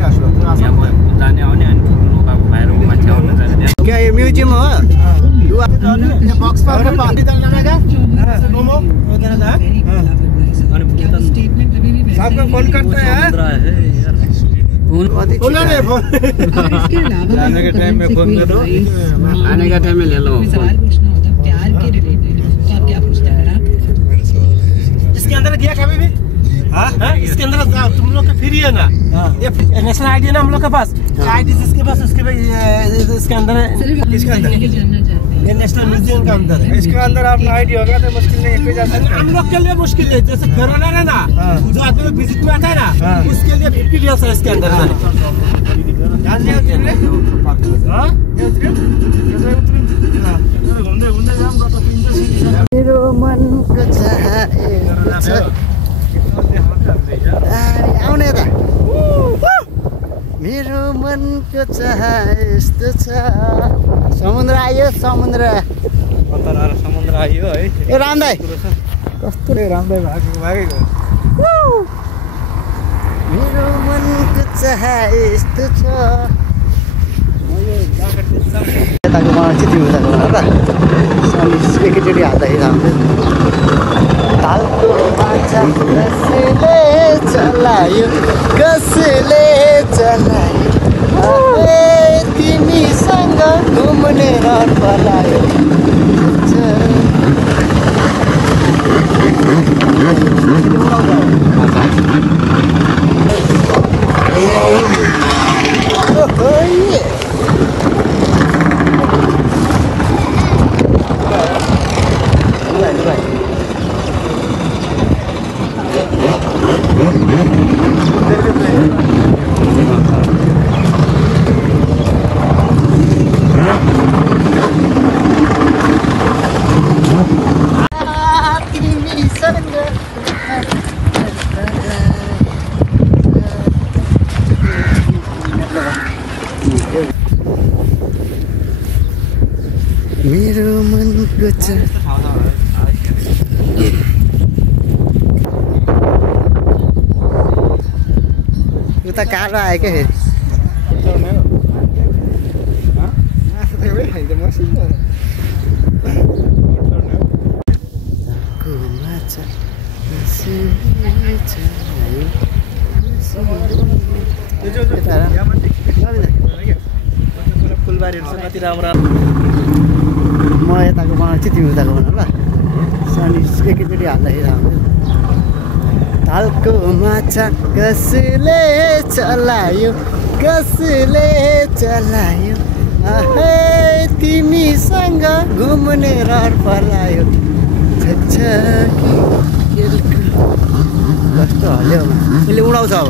जाने आउने अनि मौका पाएर मान्छे आउनु जाने क्या यो म्युजियम हो सबका फोन करता है यार जाने के टाइम में फोन करो आने का टाइम में ले लो इसके अंदर गया कभी भी इसके अंदर तुम लोग का फ्री है ना ये नेशनल आईडी है ना हम लोग के पास आईडी जिसके पास उसके इसके अंदर किसके अंदर ये नेशनल म्यूजियम का अंदर है इसके अंदर आपका आईडी होगा तो मुश्किल नहीं पे जा सकते हम लोग के लिए मुश्किल है जैसे कोरोना है ना जो आदमी लोग विजिट में आता है ना उसके लिए 50 डेज है इसके अंदर मेरो मनको आउने त मेरो मनको चाह यस्तो छ समुद्र आयो समुद्र समुद्र आयो है ए रामदाई कस्तो रे रामदाई भागेको मेरो मनको चाह यस्तो छ यताको मलाई चाहिँ तिम्रो यताको ल एकैचोटि हाल्दाखेरि राम्रो तालको माछा कसले चलायो तिमीसँग घुम्ने रन पलायो मेरो मनको छ उता कालो आयो क्या फुलबारीहरू छ कति राम्रो म यताको बनाउँछु तिमी उताको बना ल शनि एकैचोटि हाल्दाखेरि राम्रो तालको माछा कसले चलायो तिमीसँग घुम्ने रहर पलायो कस्तो हल्यो यसले उडाउँछ अब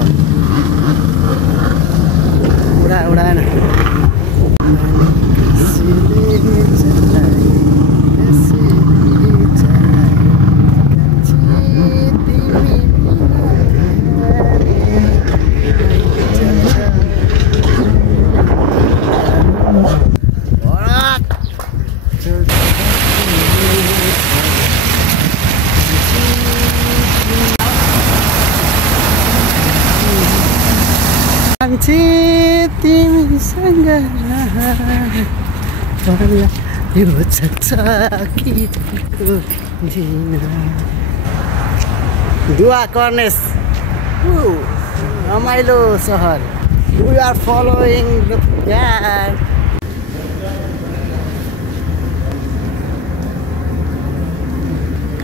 उडाएन तिमीसँग यो दुआ कर्नेस रमाइलो सहर वी आर फलोइङ द प्यार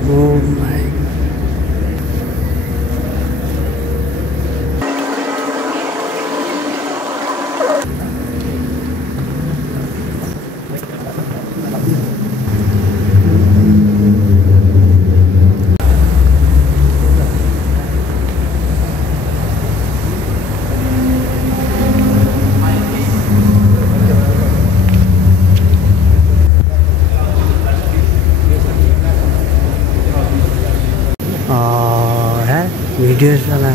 Oh my God. वीडियो चला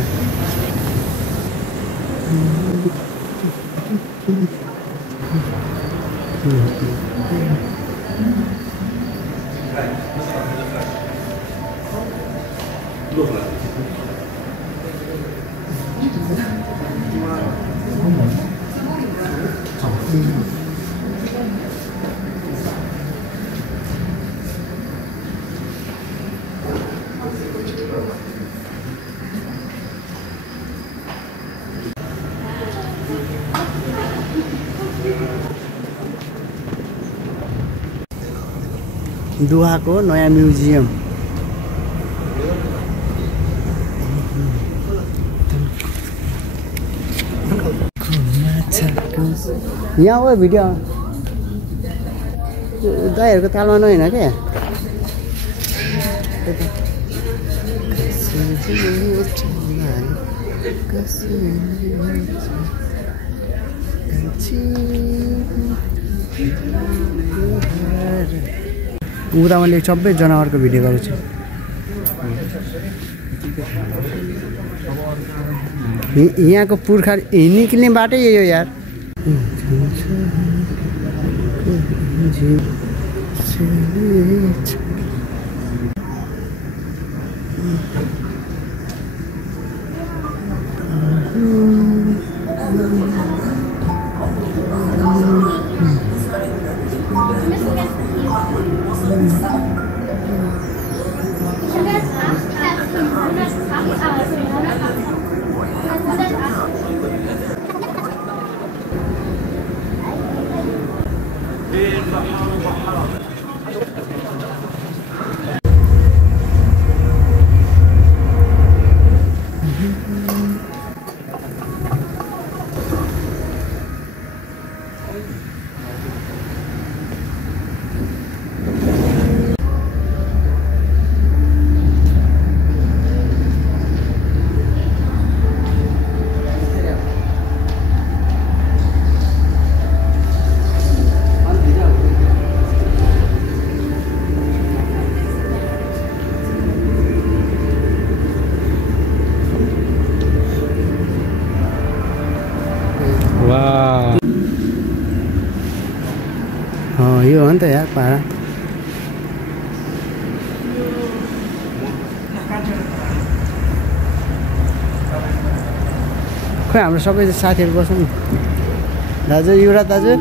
दोहाको नयाँ म्युजियम यहाँ हो भिडियो दाइहरूको तालमा नहेन क्या उता मैले सबै जनावरको भिडियो गरेको छु यहाँको पुर्खा निक्लिने बाटै यही हो यार यो हो नि त यार पारा खै हाम्रो सबै साथीहरू बस्छ नि दाजु युवराज दाजु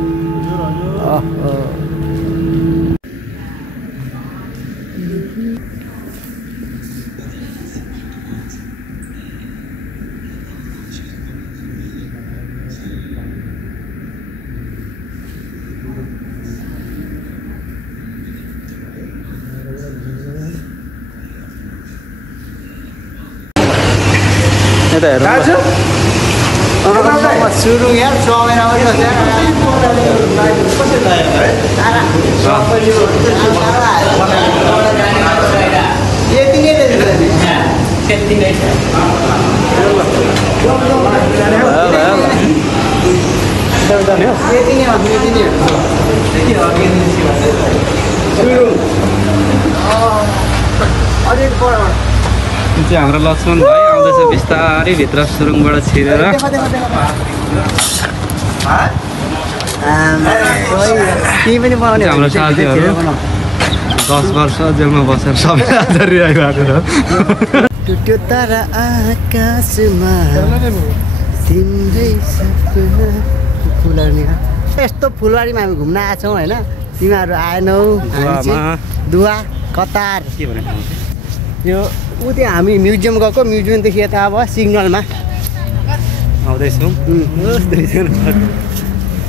सुरुङ यार चमेर हाम्रो लक्ष्मण भाइ आउँदैछ बिस्तारै भित्र सुरुङबाट छिरेर हाम्रो साथीहरू 10 वर्ष जेलमा बसेर सबै आदरिरहेको छ टुट्यो तारा आकाशमा तिम्रै सपना फुलर्नी यस्तो फुलबारीमा हामी घुम्न आएको छौँ होइन तिमीहरू आएनौ दुवा कतार के भने यो ऊ त्यहाँ हामी म्युजियम गएको म्युजियमदेखि यता अब सिग्नलमा आउँदैछौँ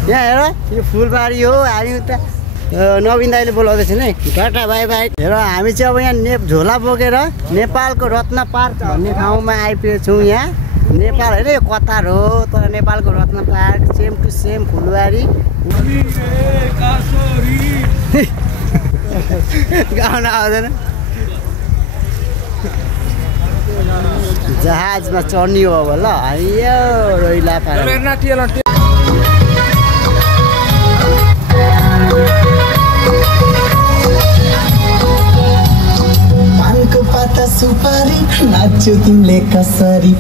यहाँ हेर यो फुलबारी हो हामी उता नवीन दाइले बोलाउँदैछ नि टाटा बाई बाई हेर हामी चाहिँ अब यहाँ झोला बोकेर नेपालको रत्न पार्क भन्ने ठाउँमा आइपुगेको छौँ यहाँ नेपाल होइन यो कतार हो तर नेपालको रत्न पार्क सेम टु सेम फुलबारी गाउन आउँदैन जहाजमा चढ्ने हो अब ल यो रोइला पानको पाता सुपारी नाच्यो तिमीले कसरी